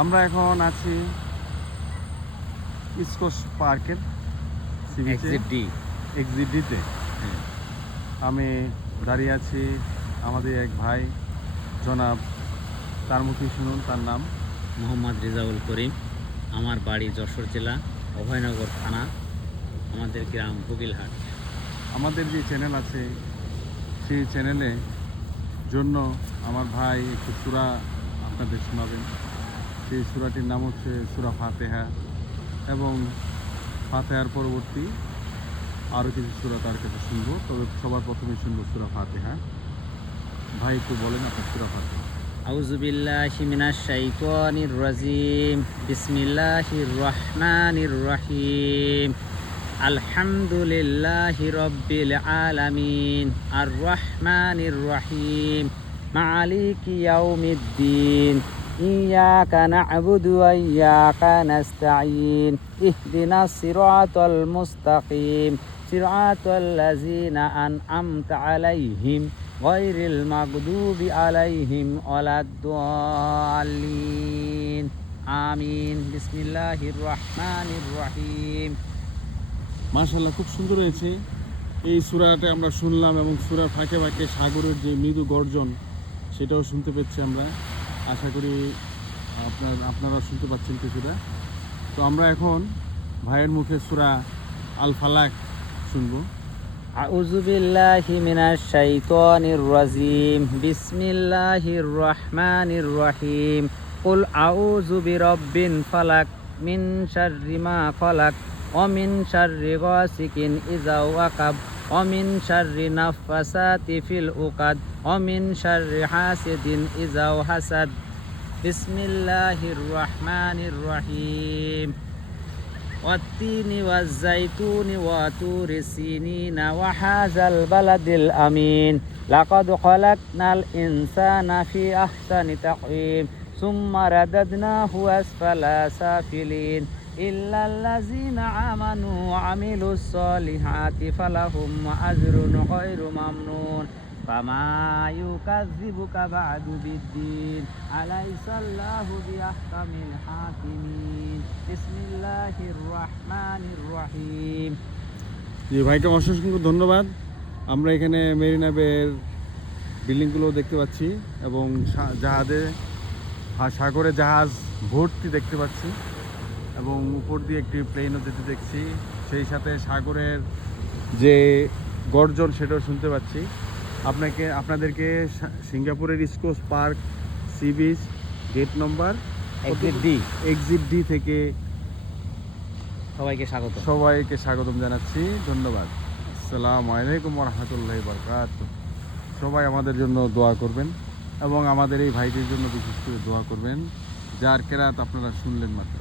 আমরা এখন আছি ইস্কোস পার্কের এক্সিট ডিতে। আমি দাঁড়িয়ে আছি, আমাদের এক ভাই জনাব, তার মুখে শুনুন তার নাম। মোহাম্মদ রেজাউল করিম। আমার বাড়ি যশোর জেলা, অভয়নগর থানা, আমাদের গ্রাম বগিলহাট। আমাদের যে চ্যানেল আছে সেই চ্যানেলে জন্য আমার ভাই একটু সূরা আপনাদের শোনাবেন। সেই সূরাটির নাম হচ্ছে সূরা ফাতিহা, এবং ফাতিহার পরবর্তী আরও কিছু সূরা তার কাছে শুনবো। তবে সবার প্রথমে শুনবো সূরা ফাতিহা। ভাই একটু বলেন আপনার সূরা ফাতিহা। আউযু বিল্লাহি মিনাশ শাইতানির রাজিম। বিসমিল্লাহির রহমানির রহিম। আলহামদুলিল্লাহি রাব্বিল আলামিন, আর রহমানির রহিম, মালিকি ইয়াউমিদ্দিন, ইয়াকা না'বুদু ওয়া ইয়াকা নাস্তাঈন, ইহদিনাস সিরাতাল মুস্তাকিম, সিরাতাল লাযিনা আন'আমতা আলাইহিম গায়রিল মাগদুবি আলাইহিম ওয়ালাদ-দাল্লিন। আমিন। বিসমিল্লাহির রহমানির রহিম। মাশাআল্লাহ, খুব সুন্দর হয়েছে। এই সূরাটা আমরা শুনলাম, এবং সূরার ফাঁকে ফাঁকে সাগরের যে মৃদু গর্জন সেটাও শুনতে পেয়েছি আমরা। আশা করি আপনারা শুনতে পাচ্ছেন কিছুটা। তো আমরা এখন ভাইয়ের মুখে সূরা আল ফালাক শুনবো। আউযু বিল্লাহি মিনাশ শাইতানির রাজিম। বিসমিল্লাহির রহমানির রহিম। কুল আউযু বিরাব্বিন ফালাক, মিন শাররি মা খালাক, ওয়া মিন শাররি গাসিকিন ইযা ওয়াকাব, ওয়া মিন শাররি নাফাসাতি ফিল উকাদ, ওয়া মিন শাররি হাসিদিন ইযা হাসাদ। বিসমিল্লাহির রহমানির রহিম। والتين والزيتون وطور سينين وهذا البلد الأمين لقد خلقنا الإنسان في أحسن تقويم ثم رددناه أسفل سافلين إلا الذين آمنوا وعملوا الصالحات فلهم أجر غير ممنون فما يكذبك بعد بالدين أليس الله بأحكم الحاكمين বিসমিল্লাহির রহমানির রহিম। জি, ভাইকে অসংখ্য ধন্যবাদ। আমরা এখানে মেরিনা বের বিল্ডিংগুলো দেখতে পাচ্ছি, এবং সাগরে জাহাজ ভর্তি দেখতে পাচ্ছি, এবং উপর দিয়ে একটি প্লেনও যেতে দেখছি। সেই সাথে সাগরের যে গর্জন সেটাও শুনতে পাচ্ছি। আপনাদেরকে সিঙ্গাপুরের East Coast park sea beach gate number exit D থেকে সবাইকে স্বাগতম জানাচ্ছি। ধন্যবাদ। আসসালামু আলাইকুম ওয়া রাহমাতুল্লাহি ওয়া বারাকাতুহু। সবাই আমাদের জন্য দোয়া করবেন, এবং আমাদের এই ভাইটির জন্য বিশেষ করে দোয়া করবেন, যার কেরাত আপনারা শুনলেন মাত্র।